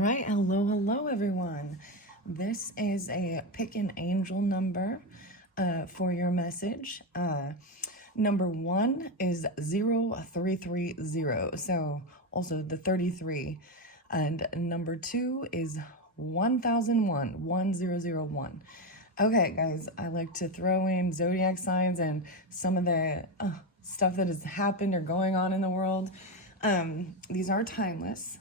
right, hello everyone. This is a pick an angel number for your message. Number 1 is 0330, so also the 33. And number 2 is 1001. Okay, guys, I like to throw in zodiac signs and some of the stuff that has happened or going on in the world. These are timeless.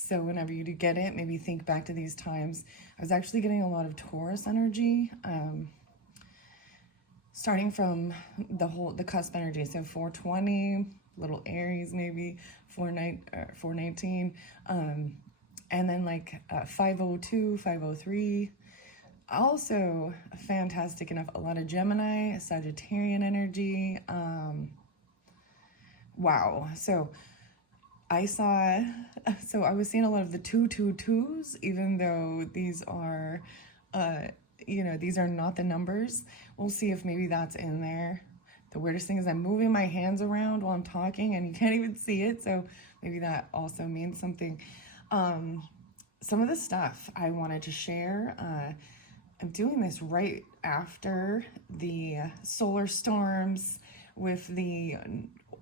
So whenever you do get it, maybe think back to these times. I was actually getting a lot of Taurus energy, starting from the cusp energy. So 420, little Aries maybe, 419, and then like 502, 503. Also fantastic enough, a lot of Gemini, Sagittarian energy. Wow. So I was seeing a lot of the 222s, even though these are, these are not the numbers. We'll see if maybe that's in there. The weirdest thing is I'm moving my hands around while I'm talking and you can't even see it. So maybe that also means something. Some of the stuff I wanted to share, I'm doing this right after the solar storms with the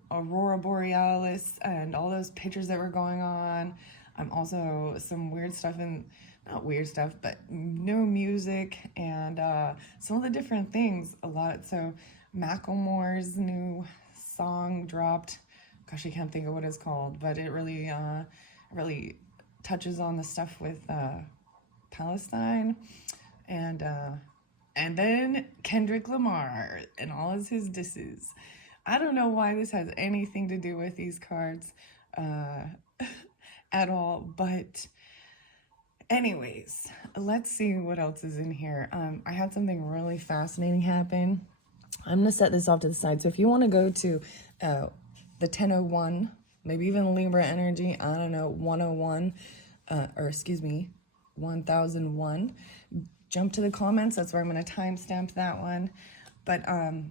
Aurora Borealis and all those pictures that were going on. I'm also some weird stuff not weird stuff, but no music and some of the different things a lot. So Macklemore's new song dropped. Gosh, I can't think of what it's called, but it really touches on the stuff with Palestine and then Kendrick Lamar and all of his disses. I don't know why this has anything to do with these cards at all, but anyways, let's see what else is in here. I had something really fascinating happen. I'm going to set this off to the side. So if you want to go to the 1001, maybe even Libra energy, I don't know, 101, 1001, jump to the comments. That's where I'm going to timestamp that one. But I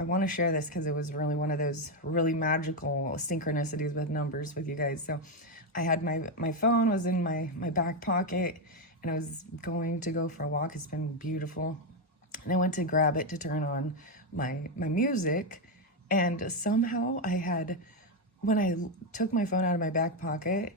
want to share this because it was really one of those really magical synchronicities with numbers with you guys. So I had my phone was in my back pocket and I was going to go for a walk. It's been beautiful. And I went to grab it to turn on my music. And somehow when I took my phone out of my back pocket,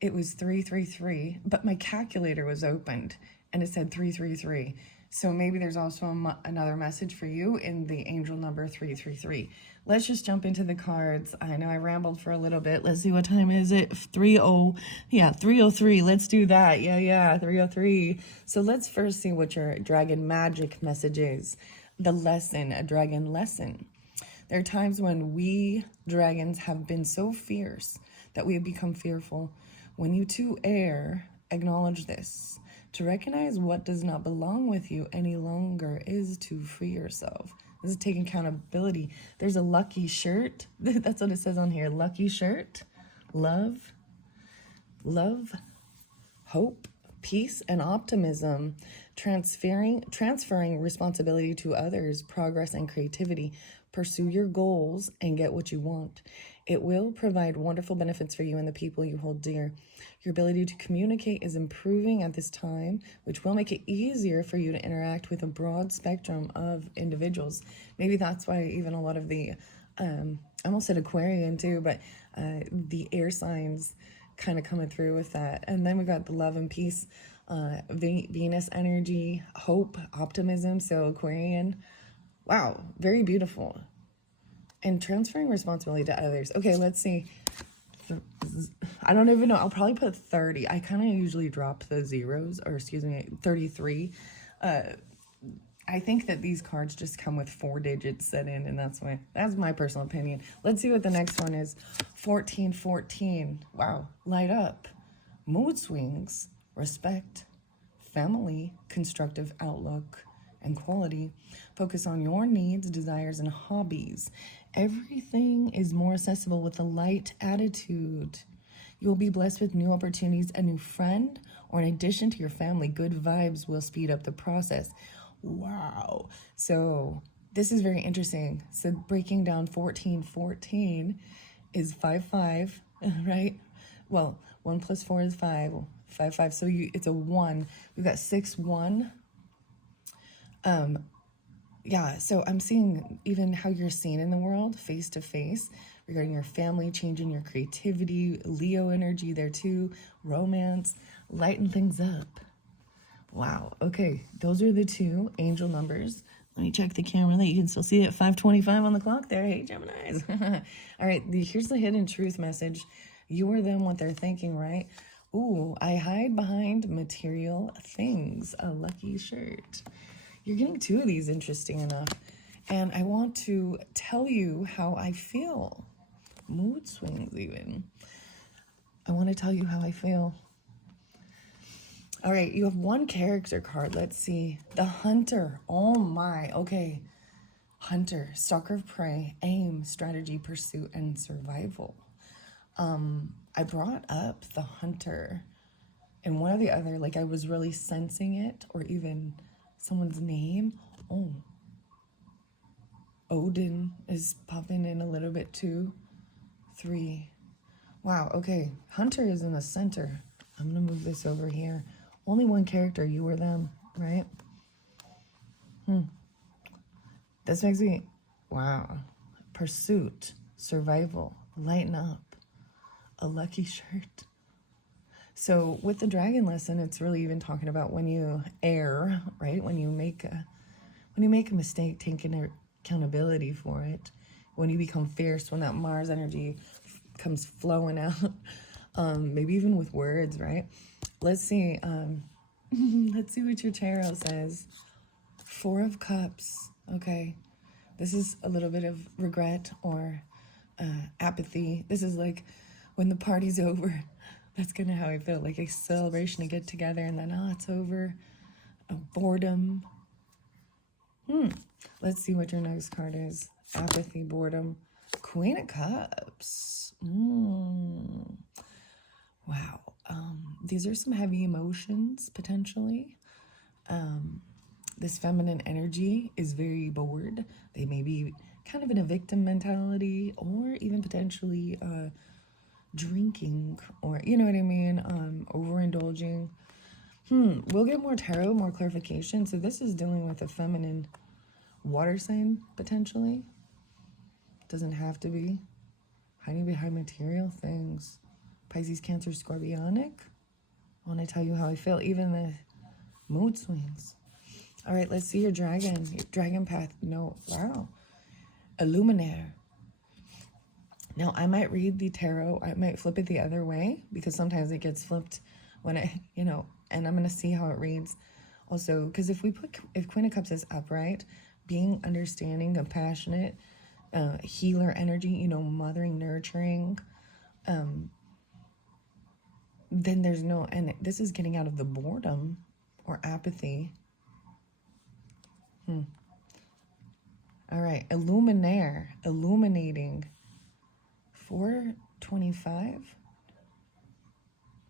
it was 333, but my calculator was opened and it said 333. So maybe there's also another message for you in the angel number 333. Let's just jump into the cards. I know I rambled for a little bit. Let's see, what time is it? 303. Let's do that. Yeah, 303. So let's first see what your dragon magic message is. The lesson, a dragon lesson. There are times when we dragons have been so fierce that we have become fearful. When you two air, acknowledge this. To recognize what does not belong with you any longer is to free yourself. This is taking accountability. There's a lucky shirt. That's what it says on here. Lucky shirt. Love, hope, peace, and optimism. Transferring responsibility to others, progress and creativity. Pursue your goals and get what you want. It will provide wonderful benefits for you and the people you hold dear. Your ability to communicate is improving at this time, which will make it easier for you to interact with a broad spectrum of individuals. Maybe that's why even a lot of the, I almost said Aquarian too, but the air signs kind of coming through with that. And then we got the love and peace, Venus energy, hope, optimism, so Aquarian. Wow, very beautiful. And transferring responsibility to others. Okay, let's see. I don't even know. I'll probably put 30. I kind of usually drop the zeros, or 33. I think that these cards just come with 4 digits set in, and that's my personal opinion. Let's see what the next one is. 1414. Wow, light up. Mood swings, respect, family, constructive outlook, and quality. Focus on your needs, desires, and hobbies. Everything is more accessible with a light attitude. You will be blessed with new opportunities, a new friend, or in addition to your family, good vibes will speed up the process. Wow. So this is very interesting. So breaking down 1414 is 55, right? well, 1 plus 4 is 5, 5, 5. So it's a 1. We've got 6, 1. Yeah, so I'm seeing even how you're seen in the world face to face regarding your family, changing your creativity, Leo energy there too, romance, lighten things up. Wow. Okay, those are the 2 angel numbers. Let me check the camera that you can still see it. 5:25 on the clock there. Hey, Geminis. All right, here's the hidden truth message. You are them what they're thinking, right? Ooh, I hide behind material things. A lucky shirt. You're getting 2 of these, interesting enough. And I want to tell you how I feel. Mood swings, even. I want to tell you how I feel. All right, you have 1 character card. Let's see. The Hunter. Oh my. Okay. Hunter, stalker of prey, aim, strategy, pursuit, and survival. I brought up the Hunter and one or the other, like I was really sensing it, or even someone's name. Oh, Odin is popping in a little bit too. 3. Wow, okay. Hunter is in the center. I'm gonna move this over here. Only 1 character, you or them, right? This makes me, wow. Pursuit, survival, lighten up, a lucky shirt. So with the dragon lesson, it's really even talking about when you err, right? When you make a mistake, taking accountability for it. When you become fierce, when that Mars energy comes flowing out, maybe even with words, right? Let's see. Let's see what your tarot says. 4 of Cups. Okay. This is a little bit of regret or apathy. This is like when the party's over. That's kind of how I feel. Like a celebration to get together and then, oh, it's over. Boredom. Let's see what your next card is. Apathy, boredom. Queen of Cups. Wow. These are some heavy emotions, potentially. This feminine energy is very bored. They may be kind of in a victim mentality, or even potentially drinking, or you know what I mean, overindulging. We'll get more tarot, more clarification. So this is dealing with a feminine water sign, potentially. Doesn't have to be. Hiding behind material things. Pisces, Cancer, Scorpionic. I want to tell you how I feel. Even the mood swings. All right, let's see your dragon. Your dragon path. No, wow. Illuminaire. Now, I might read the tarot. I might flip it the other way because sometimes it gets flipped when it, and I'm going to see how it reads. Also, because if Queen of Cups is upright, being understanding, compassionate, healer energy, mothering, nurturing, then there's no, and this is getting out of the boredom or apathy. All right, Illuminaire, illuminating. 425,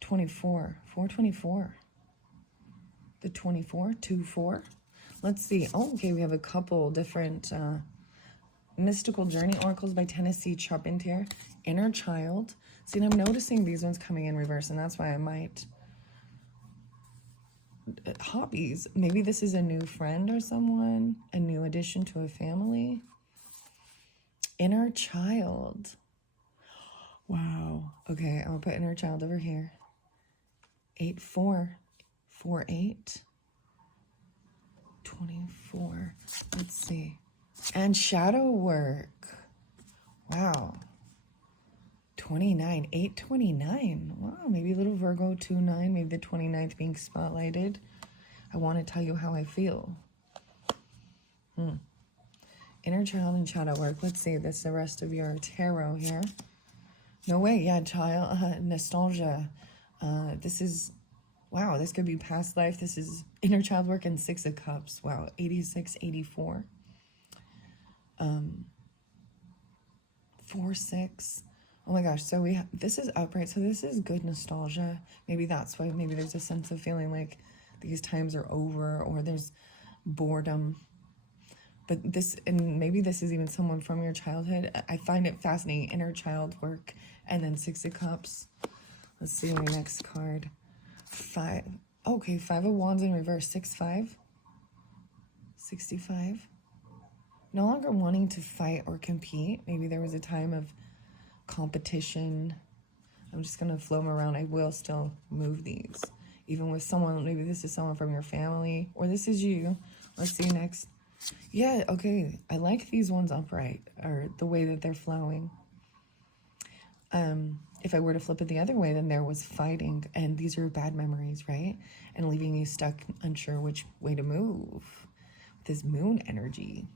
24, 424, the 24, 24. Let's see. Oh, okay, we have a couple different Mystical Journey Oracles by Tennessee Charpentier. Inner Child. See, and I'm noticing these ones coming in reverse, and that's why I might. Hobbies. Maybe this is a new friend or someone, a new addition to a family. Inner Child. Wow. Okay, I'll put Inner Child over here. 8-4, 4-8, 24. Let's see. And shadow work. Wow. 29, 829. Wow, maybe a little Virgo 2-9, maybe the 29th being spotlighted. I want to tell you how I feel. Inner child and shadow work. Let's see this, the rest of your tarot here. No way, yeah, child, nostalgia. This is, wow, this could be past life. This is inner child work and 6 of Cups. Wow, 86, 84. 4-6. Oh my gosh, so this is upright, so this is good nostalgia. Maybe that's why, maybe there's a sense of feeling like these times are over, or there's boredom. But this, and maybe this is even someone from your childhood. I find it fascinating, inner child work, and then 6 of Cups. Let's see your next card. 5. Okay, 5 of Wands in reverse. 6-5. 65. No longer wanting to fight or compete. Maybe there was a time of competition. I'm just going to flow them around. I will still move these. Even with someone, maybe this is someone from your family, or this is you. Let's see next. Yeah, okay. I like these ones upright, or the way that they're flowing. If I were to flip it the other way, then there was fighting, and these are bad memories, right? And leaving you stuck, unsure which way to move. This moon energy.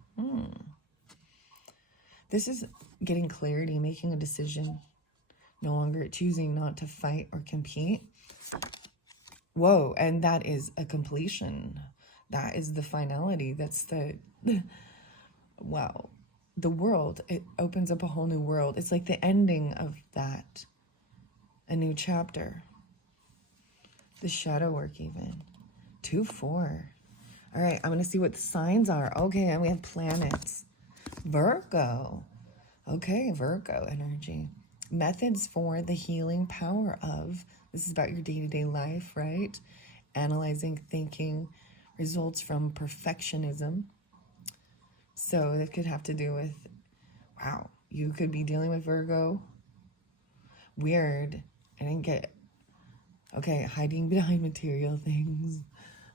This is getting clarity, making a decision. No longer choosing not to fight or compete. Whoa, and that is a completion. That is the finality. That's the, wow. The world, it opens up a whole new world. It's like the ending of that. A new chapter. The shadow work even. 2-4. All right, I'm going to see what the signs are. Okay, and we have planets. Virgo. Okay, Virgo energy. Methods for the healing power of. This is about your day-to-day life, right? Analyzing, thinking, results from perfectionism. So it could have to do with, wow, you could be dealing with Virgo. Weird. I didn't get, okay, hiding behind material things.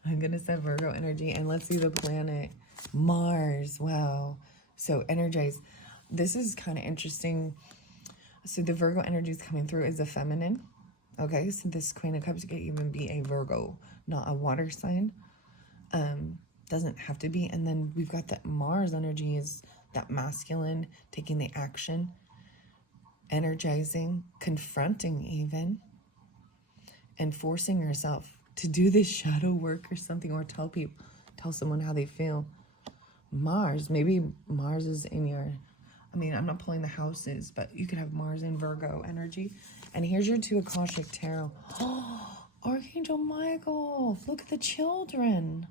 I'm going to set Virgo energy. And let's see the planet. Mars. Wow. So energize. This is kind of interesting. So the Virgo energy is coming through as a feminine. Okay, so this Queen of Cups could even be a Virgo, not a water sign. Doesn't have to be. And then we've got that Mars energy is that masculine, taking the action, energizing, confronting even, and forcing yourself to do this shadow work or something, or tell someone how they feel. Mars, maybe Mars is in your, I mean, I'm not pulling the houses, but you could have Mars in Virgo energy. And here's your 2 Akashic Tarot. Oh, Archangel Michael, look at the children.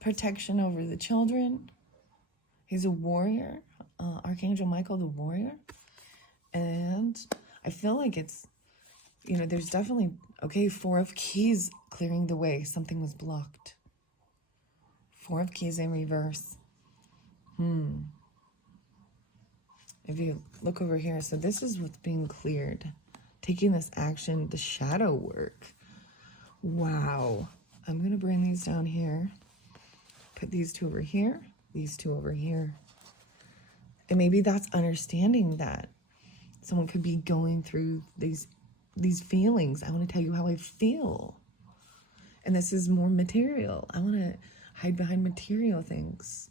Protection over the children. He's a warrior. Archangel Michael, the warrior. And I feel like it's, you know, there's definitely, okay, 4 of Keys clearing the way. Something was blocked. 4 of Keys in reverse. If you look over here, so this is what's being cleared. Taking this action, the shadow work. Wow. I'm going to bring these down here. Put these 2 over here, these 2 over here. And maybe that's understanding that someone could be going through these feelings. I want to tell you how I feel. And this is more material. I want to hide behind material things.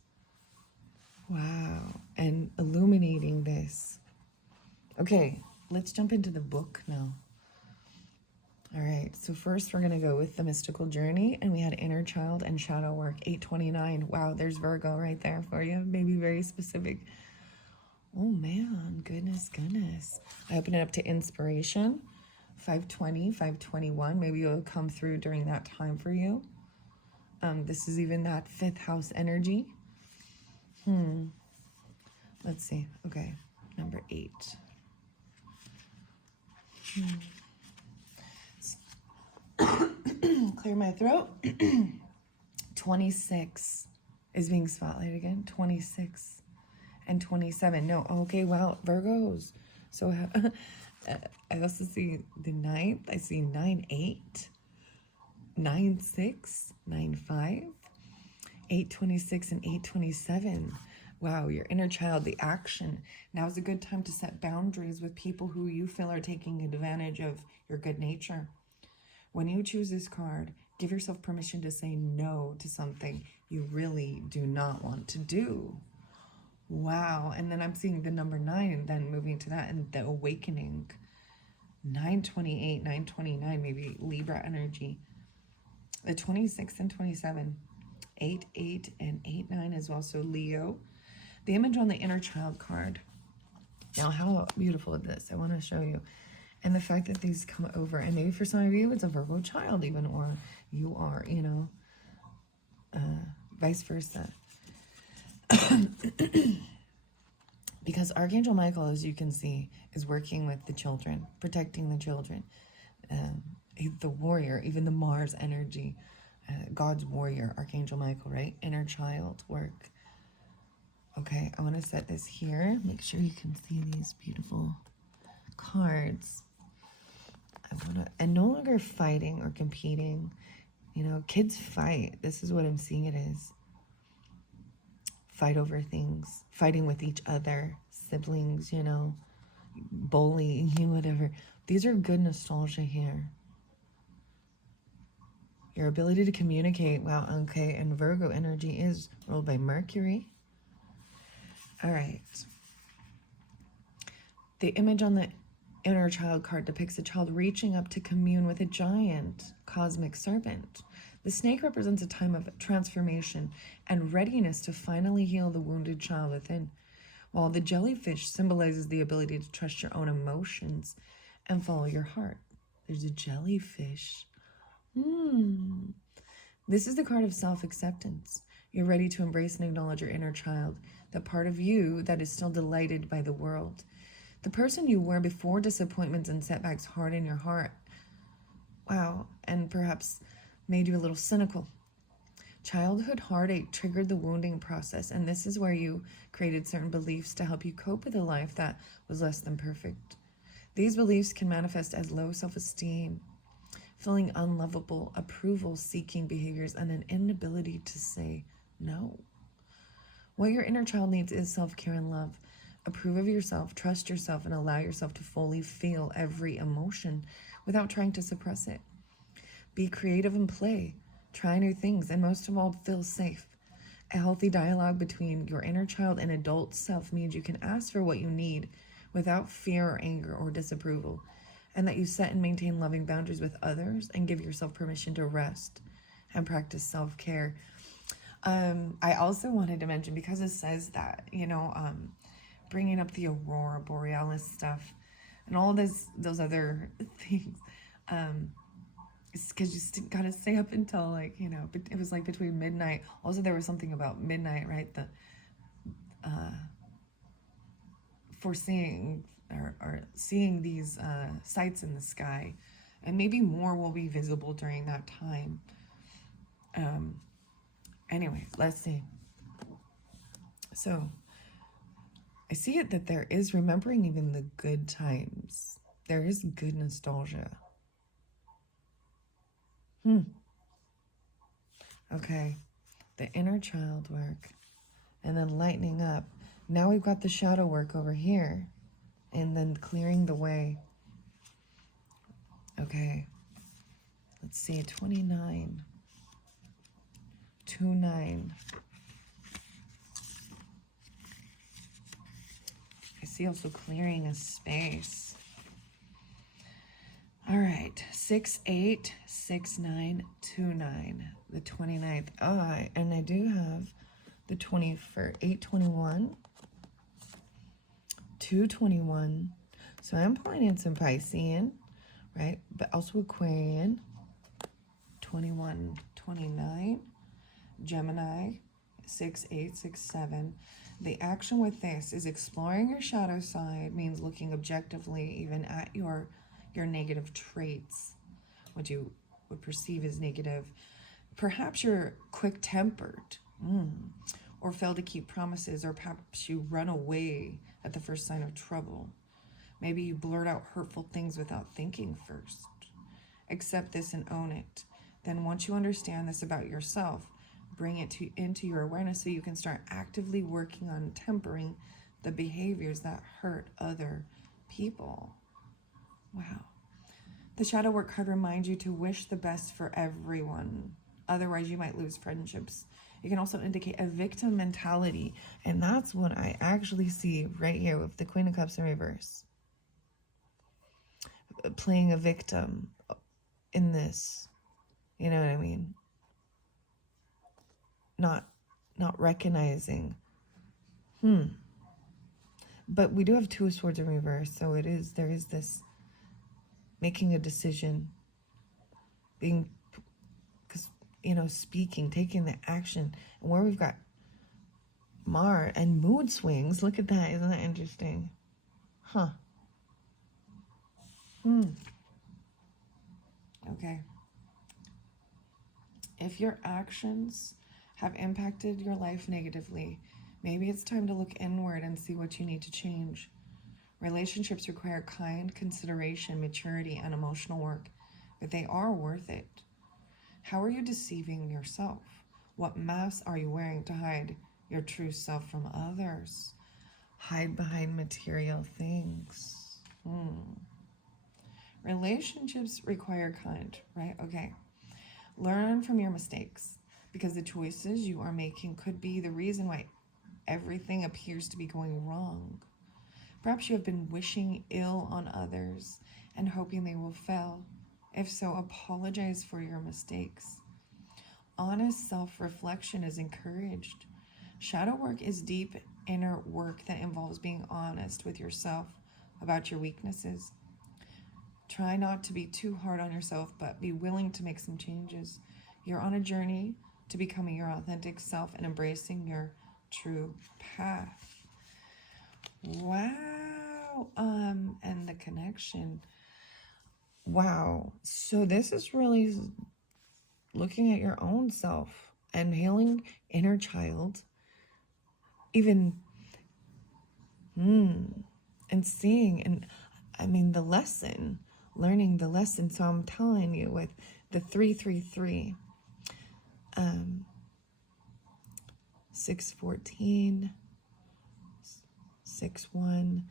Wow. And illuminating this. Okay, let's jump into the book now. All right, so first we're going to go with the mystical journey, and we had inner child and shadow work, 829. Wow, there's Virgo right there for you. Maybe very specific. Oh man, goodness. I open it up to inspiration, 520, 521. Maybe it'll come through during that time for you. This is even that 5th house energy. Let's see. Okay, number 8. Clear my throat. 26 is being spotlighted again. 26 and 27. No, okay, wow, Virgos. So I also see the 9th. I see 9-8, 9-6, 9-5, 8-26, and 8-27. Wow, your inner child, the action. Now is a good time to set boundaries with people who you feel are taking advantage of your good nature. When you choose this card, give yourself permission to say no to something you really do not want to do. Wow. And then I'm seeing the number 9 and then moving to that and the awakening. 928, 929, maybe Libra energy. The 26 and 27. 8-8 and 8-9 as well. So Leo. The image on the inner child card. Now, how beautiful is this? I want to show you. And the fact that these come over, and maybe for some of you, it's a Virgo child even, or you are, you know, vice versa. Because Archangel Michael, as you can see, is working with the children, protecting the children. He's the warrior, even the Mars energy, God's warrior, Archangel Michael, right? Inner child work. Okay, I want to set this here. Make sure you can see these beautiful cards. And no longer fighting or competing. You know, kids fight. This is what I'm seeing it is. Fight over things, fighting with each other, siblings, you know, bullying, whatever. These are good nostalgia here. Your ability to communicate, wow, okay, and Virgo energy is ruled by Mercury. All right. The image on the inner child card depicts a child reaching up to commune with a giant cosmic serpent. The snake represents a time of transformation and readiness to finally heal the wounded child within, while the jellyfish symbolizes the ability to trust your own emotions and follow your heart. There's a jellyfish. This is the card of self-acceptance. You're ready to embrace and acknowledge your inner child, the part of you that is still delighted by the world. The person you were before disappointments and setbacks hardened your heart. Wow, and perhaps made you a little cynical. Childhood heartache triggered the wounding process, and this is where you created certain beliefs to help you cope with a life that was less than perfect. These beliefs can manifest as low self-esteem, feeling unlovable, approval-seeking behaviors, and an inability to say no. What your inner child needs is self-care and love. Approve of yourself, trust yourself, and allow yourself to fully feel every emotion without trying to suppress it. Be creative and play. Try new things, and most of all, feel safe. A healthy dialogue between your inner child and adult self means you can ask for what you need without fear or anger or disapproval, and that you set and maintain loving boundaries with others and give yourself permission to rest and practice self-care. I also wanted to mention, because it says that, you know, bringing up the aurora borealis stuff and all those other things, it's because you still gotta stay up until, like, you know, but it was like between midnight. Also, there was something about midnight, right? The foreseeing or seeing these sights in the sky, and maybe more will be visible during that time. Anyway, let's see. So I see it that there is remembering even the good times. There is good nostalgia. Okay, the inner child work, and then lightening up. Now we've got the shadow work over here, and then clearing the way. Okay, let's see, 29, 2-9. I see also clearing a space. All right, 6-8, 6-9, 2-9, the 29th. And I do have the 21st, 8-21, 2-21. So I'm pulling in some Piscean, right? But also Aquarian, 21-29, Gemini, 6-8, 6-7. The action with this is exploring your shadow side, means looking objectively even at your negative traits, what you would perceive as negative. Perhaps you're quick-tempered, or fail to keep promises, or perhaps you run away at the first sign of trouble. Maybe you blurt out hurtful things without thinking first. Accept this and own it. Then once you understand this about yourself, bring it into your awareness so you can start actively working on tempering the behaviors that hurt other people. Wow. The shadow work card reminds you to wish the best for everyone. Otherwise, you might lose friendships. It can also indicate a victim mentality. And that's what I actually see right here with the Queen of Cups in reverse. Playing a victim in this. You know what I mean? Not recognizing. But we do have Two of Swords in reverse. So there is this making a decision, being, because, you know, speaking, taking the action. And where we've got Mar and mood swings. Look at that. Isn't that interesting? Huh. Okay. If your actions have impacted your life negatively, maybe it's time to look inward and see what you need to change. Relationships require kind consideration, maturity, and emotional work, but they are worth it. How are you deceiving yourself? What masks are you wearing to hide your true self from others? Hide behind material things. Relationships require kind, right? Okay. Learn from your mistakes, because the choices you are making could be the reason why everything appears to be going wrong. Perhaps you have been wishing ill on others and hoping they will fail. If so, apologize for your mistakes. Honest self-reflection is encouraged. Shadow work is deep inner work that involves being honest with yourself about your weaknesses. Try not to be too hard on yourself, but be willing to make some changes. You're on a journey to becoming your authentic self and embracing your true path. Wow. And the connection. Wow. So this is really looking at your own self and healing inner child. Even, and seeing, and I mean, the lesson, learning the lesson. So I'm telling you, with the 333, 614, 61,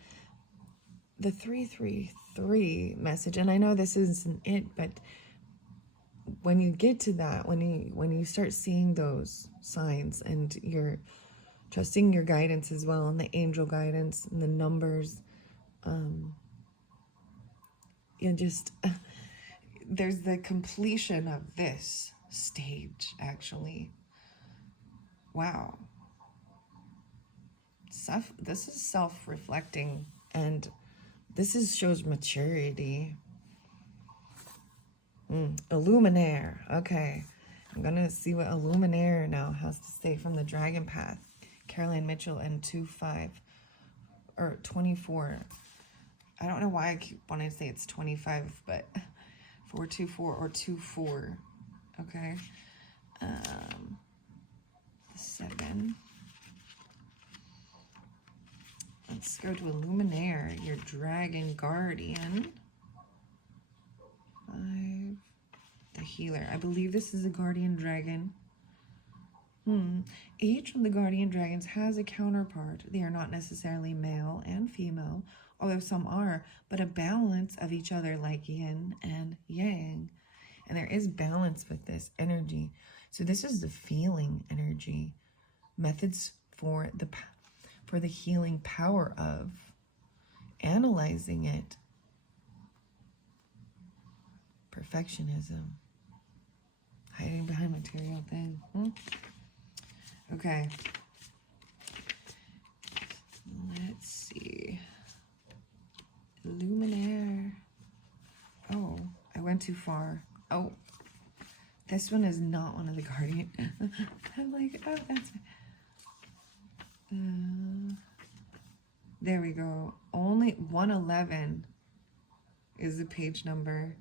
the 333 message. And I know this isn't it, but when you get to that, when you start seeing those signs, and you're trusting your guidance as well, and the angel guidance and the numbers, you just, there's the completion of this stage, actually. Wow. This is self-reflecting, and this shows maturity. Illuminaire. Okay. I'm going to see what Illuminaire now has to say from the Dragon Path. Caroline Mitchell and 25 or 24. I don't know why I keep wanting to say it's 25, but 424 or 24. Okay. 7. Let's go to Illuminaire, your Dragon Guardian. 5. The Healer. I believe this is a Guardian Dragon. Each of the Guardian Dragons has a counterpart. They are not necessarily male and female, although some are, but a balance of each other, like yin and yang. And there is balance with this energy. So this is the feeling energy. Methods for the healing power of analyzing it. Perfectionism. Hiding behind material thing. Okay. Let's see. Illuminaire. Oh, I went too far. Oh, this one is not one of the Guardian. I'm like, oh, that's... there we go. Only 111 is the page number.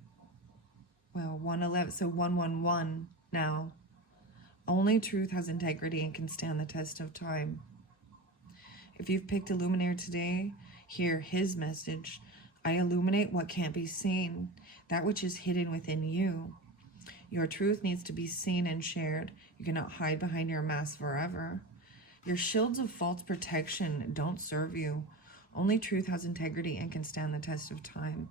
Well, 111, so 111 now. Only truth has integrity and can stand the test of time. If you've picked Illuminaire today, hear his message. I illuminate what can't be seen, that which is hidden within you. Your truth needs to be seen and shared. You cannot hide behind your mask forever. Your shields of false protection don't serve you. Only truth has integrity and can stand the test of time.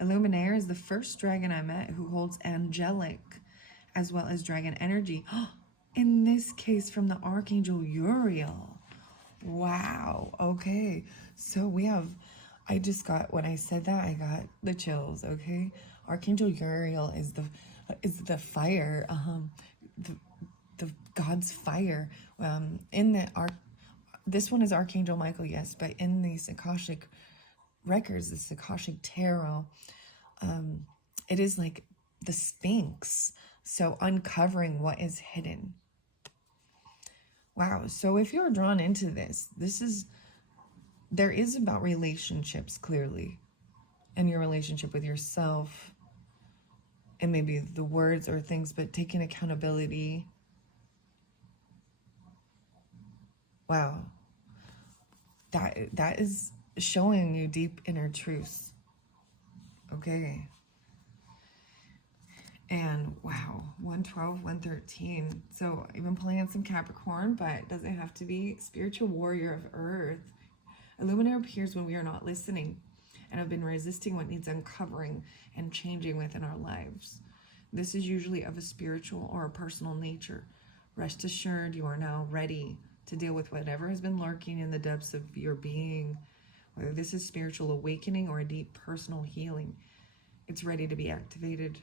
Illuminaire is the first dragon I met who holds angelic as well as dragon energy. In this case, from the Archangel Uriel. Wow. Okay. So we have, I just got, when I said that, I got the chills. Okay. Archangel Uriel is the fire, the God's fire. This one is Archangel Michael, yes, but in these Akashic records, this Akashic tarot, it is like the Sphinx. So uncovering what is hidden. Wow. So if you're drawn into this, there is about relationships, clearly, and your relationship with yourself, and maybe the words or things, but taking accountability. Wow. That is showing you deep inner truths. Okay. And wow, 112, 113. So I've been pulling in some Capricorn, but it doesn't have to be. Spiritual warrior of earth. Illuminator appears when we are not listening and have been resisting what needs uncovering and changing within our lives. This is usually of a spiritual or a personal nature. Rest assured, you are now ready to deal with whatever has been lurking in the depths of your being, whether this is spiritual awakening or a deep personal healing. It's ready to be activated.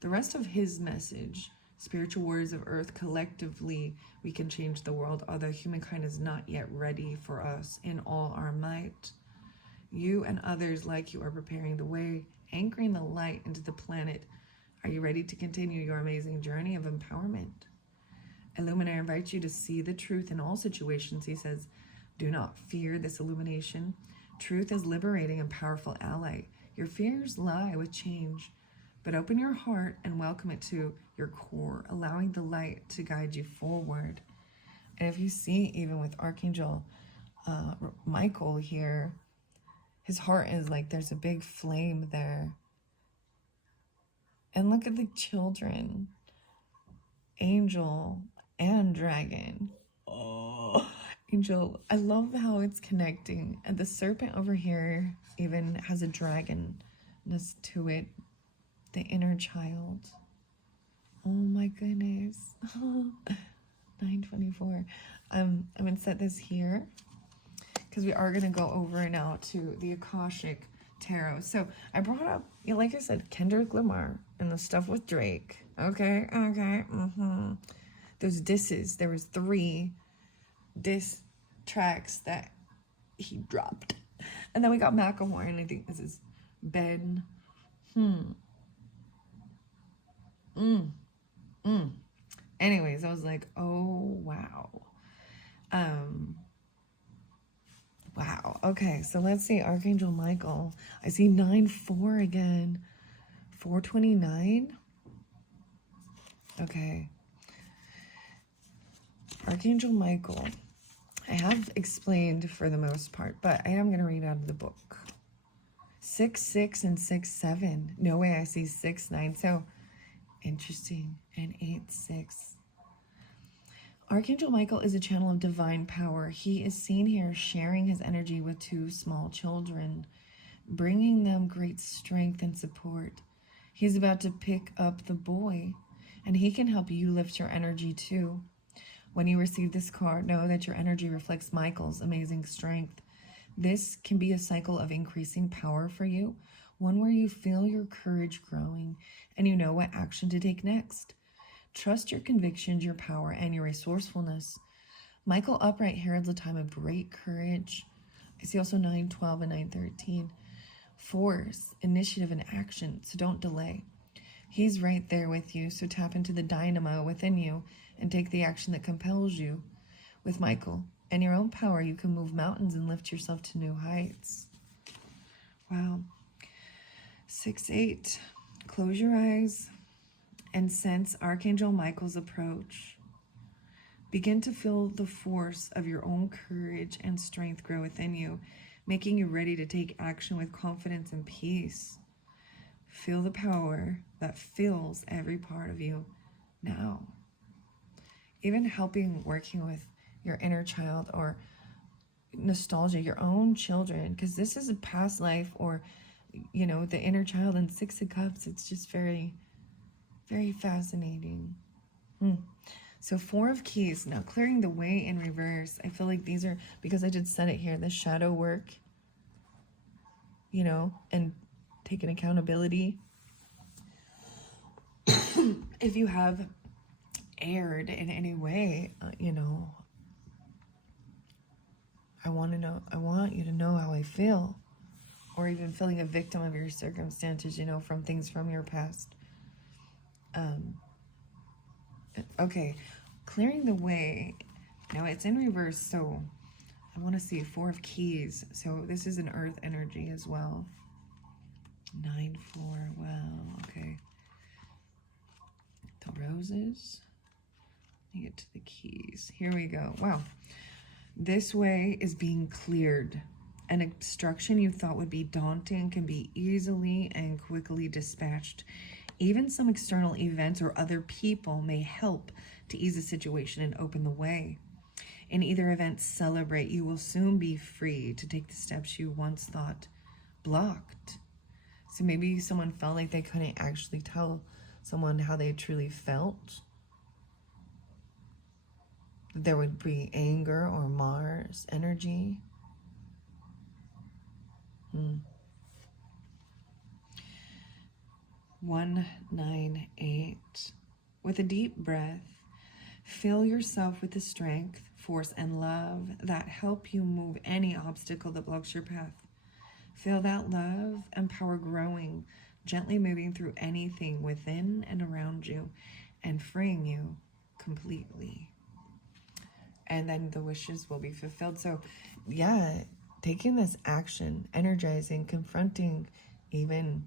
The rest of his message, spiritual warriors of earth, collectively we can change the world, although humankind is not yet ready for us in all our might. You and others like you are preparing the way, anchoring the light into the planet. Are you ready to continue your amazing journey of empowerment? Illuminator invites you to see the truth in all situations. He says, do not fear this illumination. Truth is liberating and powerful ally. Your fears lie with change, but open your heart and welcome it to your core, allowing the light to guide you forward. And if you see, even with Archangel Michael here, his heart is like there's a big flame there. And look at the children, angel and dragon. Oh, angel, I love how it's connecting. And the serpent over here even has a dragonness to it. The inner child. Oh my goodness. 924. I'm going to set this here because we are going to go over now to the Akashic Tarot. So I brought up, like I said, Kendrick Lamar and the stuff with Drake. Okay. Those disses. There was 3 diss tracks that he dropped. And then we got Macklemore, and I think this is Ben. Anyways, I was like, oh, wow. Wow. Okay, so let's see. Archangel Michael. I see 9-4 again. 429. Okay. Archangel Michael. I have explained for the most part, but I am going to read out of the book. 6-6 and 6-7. No way I see 6-9. So interesting. And 8-6. Archangel Michael is a channel of divine power. He is seen here sharing his energy with 2 small children, bringing them great strength and support. He's about to pick up the boy, and he can help you lift your energy too. When you receive this card, know that your energy reflects Michael's amazing strength. This can be a cycle of increasing power for you, one where you feel your courage growing and you know what action to take next. Trust your convictions, your power, and your resourcefulness. Michael upright heralds a time of great courage. I see also 9-12 and 9-13. Force, initiative, and action, so don't delay. He's right there with you, so tap into the dynamo within you and take the action that compels you. With Michael and your own power, you can move mountains and lift yourself to new heights. Wow. 6-8. Close your eyes and sense Archangel Michael's approach. Begin to feel the force of your own courage and strength grow within you, making you ready to take action with confidence and peace. Feel the power that fills every part of you now. Even working with your inner child or nostalgia, your own children, because this is a past life, or, the inner child in 6 of Cups. It's just very, very fascinating. So 4 of Keys. Now clearing the way in reverse. I feel like these are, because I did set it here, the shadow work, and taking accountability. If you have erred in any way, I want you to know how I feel, or even feeling a victim of your circumstances, from things from your past. Okay, clearing the way. Now it's in reverse, so I want to see 4 of keys. So this is an earth energy as well. 9, 4, well, okay. The roses. Let me get to the keys. Here we go. Wow. This way is being cleared. An obstruction you thought would be daunting can be easily and quickly dispatched. Even some external events or other people may help to ease the situation and open the way. In either event, celebrate. You will soon be free to take the steps you once thought blocked. So maybe someone felt like they couldn't actually tell someone how they truly felt. There would be anger or Mars energy. 1, 9, 8. With a deep breath, fill yourself with the strength, force, and love that help you move any obstacle that blocks your path. Feel that love and power growing, gently moving through anything within and around you and freeing you completely. And then the wishes will be fulfilled. So, Yeah, taking this action, energizing, confronting even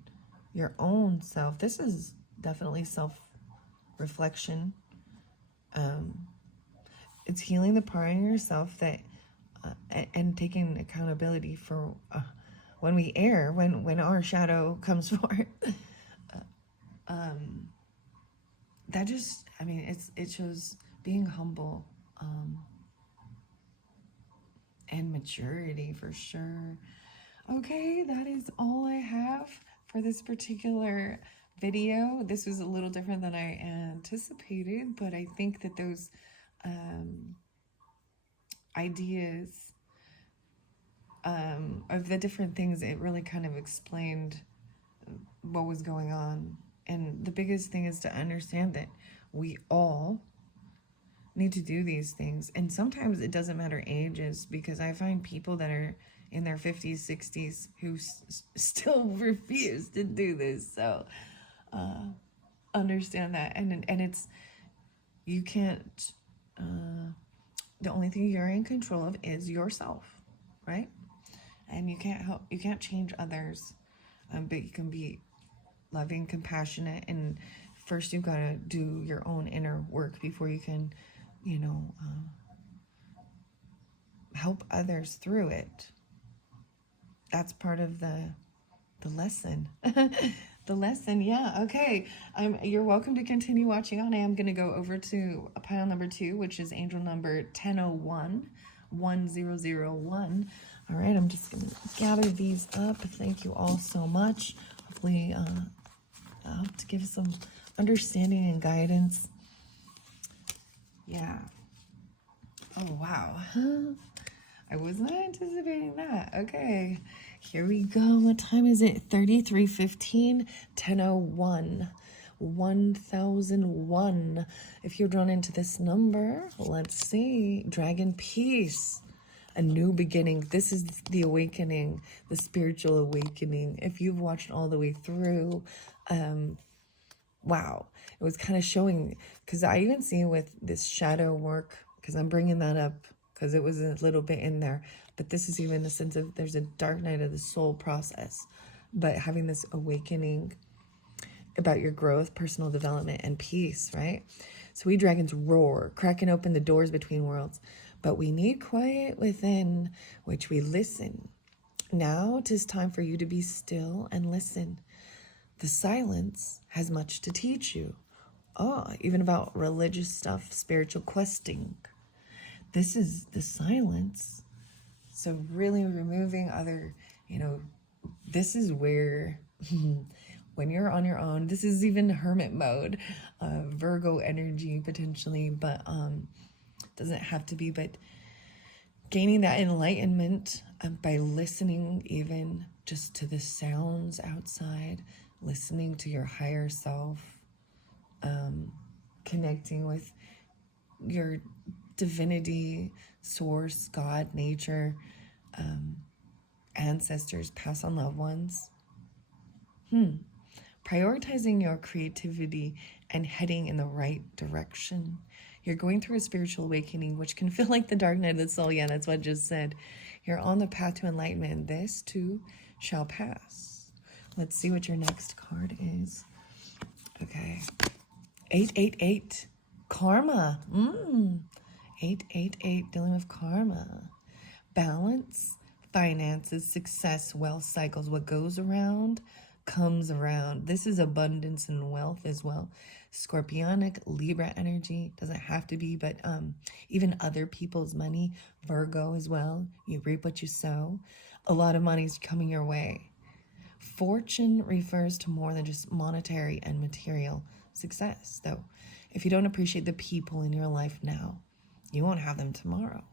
your own self. This is definitely self-reflection. It's healing the part in yourself that, and taking accountability for when we err, when our shadow comes forth. That just, I mean, it shows being humble, and maturity for sure. Okay, that is all I have for this particular video. This was a little different than I anticipated, but I think that those ideas of the different things, it really kind of explained what was going on. And the biggest thing is to understand that we all need to do these things. And sometimes it doesn't matter ages, because I find people that are in their 50s, 60s who still refuse to do this. So understand that. And it's, you can't, the only thing you're in control of is yourself, right? And you can't change others, but you can be loving, compassionate, and first you've got to do your own inner work before you can, help others through it. That's part of the lesson. The lesson, yeah, okay. You're welcome to continue watching on. I am going to go over to pile number 2, which is angel number 1001, 1001. All right, I'm just going to gather these up. Thank you all so much. Hopefully, I'll have to give some understanding and guidance. Yeah. Oh, wow. I was not anticipating that. Okay, here we go. What time is it? 33:15, 10:01, 1001. If you're drawn into this number, let's see. Dragon Peace, a new beginning. This is the awakening, the spiritual awakening. If you've watched all the way through, wow, it was kind of showing, because I even see with this shadow work, because I'm bringing that up because it was a little bit in there, but this is even a sense of there's a dark night of the soul process, but having this awakening about your growth, personal development, and peace, right? So we dragons roar, cracking open the doors between worlds, but we need quiet within which we listen. Now 'tis time for you to be still and listen. The silence has much to teach you. Oh, even about religious stuff, spiritual questing. This is the silence. So really removing other, this is where, when you're on your own, this is even hermit mode, Virgo energy potentially, but doesn't have to be, but gaining that enlightenment by listening even just to the sounds outside, listening to your higher self, connecting with your divinity, source, God, nature, ancestors, past on loved ones. Prioritizing your creativity and heading in the right direction. You're going through a spiritual awakening, which can feel like the dark night of the soul. Yeah, that's what I just said. You're on the path to enlightenment. This too shall pass. Let's see what your next card is. Okay. 888. Karma. 888, dealing with karma. Balance, finances, success, wealth cycles. What goes around comes around. This is abundance and wealth as well. Scorpionic, Libra energy. Doesn't have to be, but even other people's money. Virgo as well. You reap what you sow. A lot of money's coming your way. Fortune refers to more than just monetary and material success, though. If you don't appreciate the people in your life now, you won't have them tomorrow.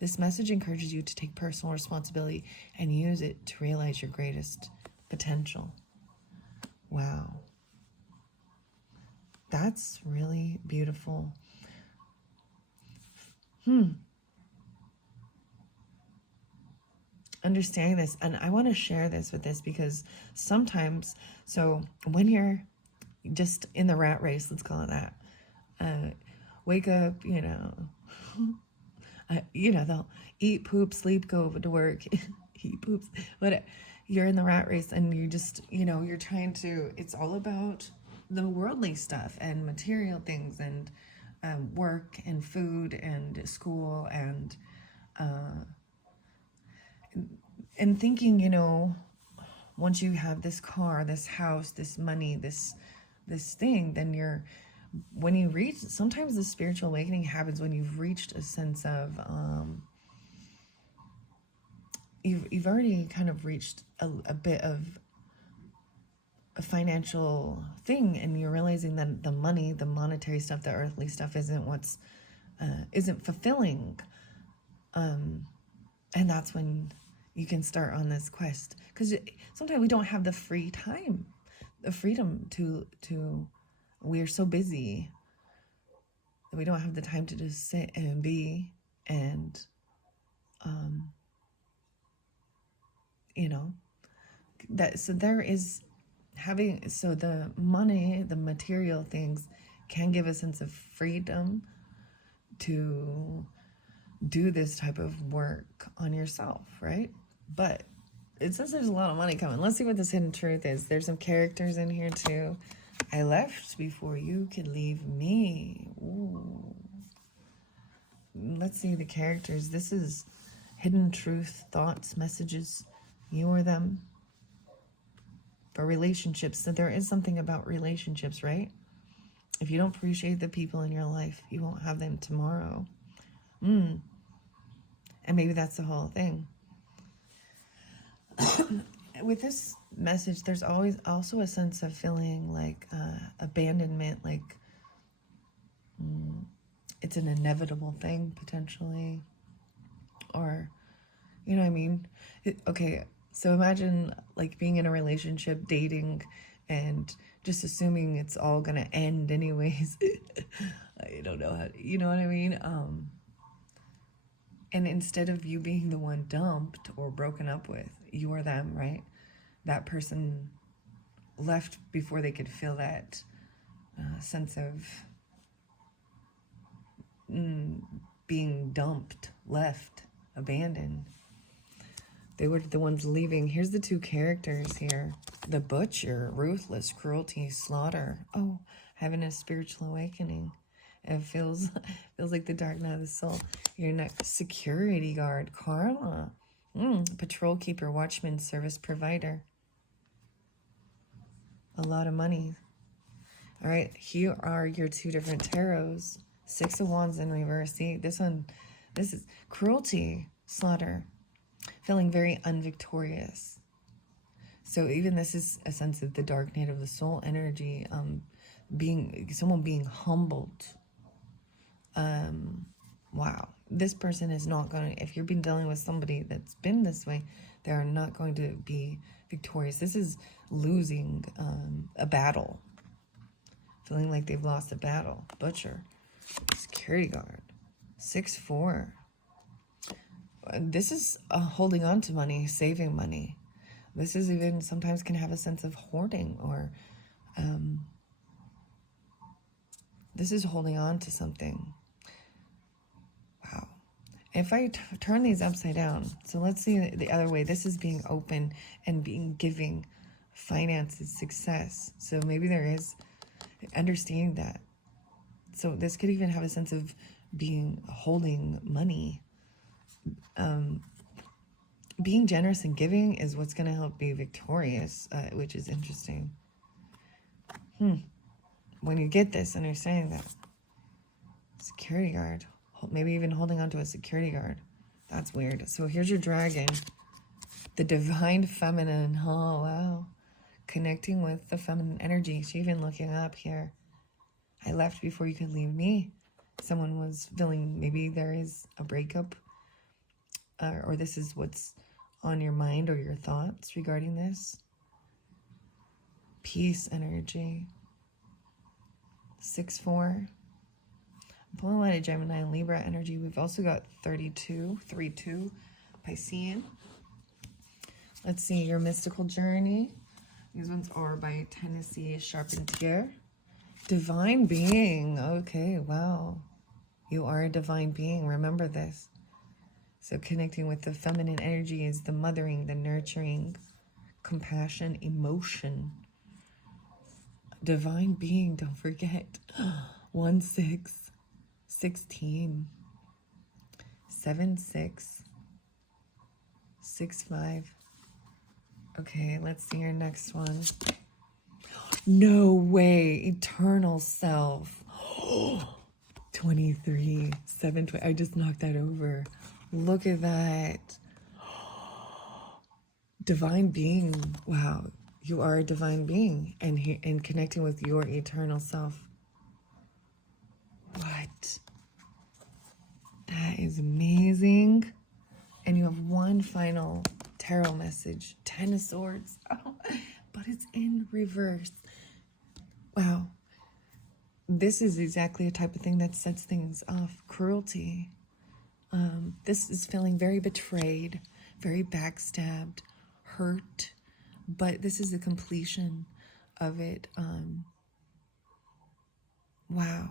This message encourages you to take personal responsibility and use it to realize your greatest potential. Wow. That's really beautiful. Understanding this, and I want to share this with this because sometimes, so when you're just in the rat race, let's call it that, wake up, they'll eat, poop, sleep, go to work, eat, poops, but you're in the rat race and you just, you're trying to, it's all about the worldly stuff and material things and work and food and school and thinking, once you have this car, this house, this money, this thing, then when you reach, sometimes the spiritual awakening happens when you've reached a sense of, you've already kind of reached a bit of a financial thing, and you're realizing that the money, the monetary stuff, the earthly stuff isn't fulfilling. And that's when you can start on this quest, because sometimes we don't have the freedom to we're so busy that we don't have the time to just sit and be and so there is so the money, the material things can give a sense of freedom to do this type of work on yourself, right? But it says there's a lot of money coming. Let's see what this hidden truth is. There's some characters in here too. I left before you could leave me. Ooh. Let's see the characters. This is hidden truth, thoughts, messages, you or them. For relationships. So there is something about relationships, right? If you don't appreciate the people in your life, you won't have them tomorrow. And maybe that's the whole thing. With this message, there's always also a sense of feeling like abandonment, like it's an inevitable thing potentially, or you know what I mean? Okay, so imagine like being in a relationship, dating, and just assuming it's all gonna end anyways. I don't know how, you know what I mean? And instead of you being the one dumped or broken up with, you or them, right? That person left before they could feel that sense of being dumped, left, abandoned. They were the ones leaving. Here's the two characters here. The butcher, ruthless, cruelty, slaughter. Oh, having a spiritual awakening. It feels like the dark night of the soul. Your next security guard, karma. Patrol keeper, watchman, service provider. A lot of money. All right, here are your two different tarots. 6 of Wands in reverse. See, this is cruelty, slaughter. Feeling very unvictorious. So even this is a sense of the dark night of the soul energy. Someone being humbled. Wow. This person is not going to, if you've been dealing with somebody that's been this way, they're not going to be victorious. This is losing a battle. Feeling like they've lost a battle. Butcher. Security guard. 6-4. This is holding on to money, saving money. This is even sometimes can have a sense of hoarding, or this is holding on to something. If I turn these upside down, so let's see the other way. This is being open and being giving, finances, success. So maybe there is understanding that. So this could even have a sense of being holding money. Being generous and giving is what's going to help be victorious, which is interesting. When you get this, understanding that. Security guard. Maybe even holding on to a security guard. That's weird. So here's your dragon. The divine feminine. Oh, wow. Connecting with the feminine energy. She even looking up here. I left before you could leave me. Someone was feeling maybe there is a breakup. Or this is what's on your mind or your thoughts regarding this. Peace energy. 6-4. I'm pulling a lot of Gemini and Libra energy. We've also got 32, 3-2, Piscean. Let's see, your mystical journey. These ones are by Tennessee Charpentier. Divine being. Okay, wow. You are a divine being. Remember this. So connecting with the feminine energy is the mothering, the nurturing, compassion, emotion. Divine being, don't forget. 1-6. 16, 7-6, 6-5. Okay, let's see your next one. No way, eternal self. 23, 7-20. I just knocked that over. Look at that. Divine being. Wow, you are a divine being, and connecting with your eternal self. What? That is amazing. And you have one final tarot message. 10 of Swords. Oh, but it's in reverse. Wow. This is exactly a type of thing that sets things off. Cruelty. This is feeling very betrayed, very backstabbed, hurt. But this is the completion of it. Wow.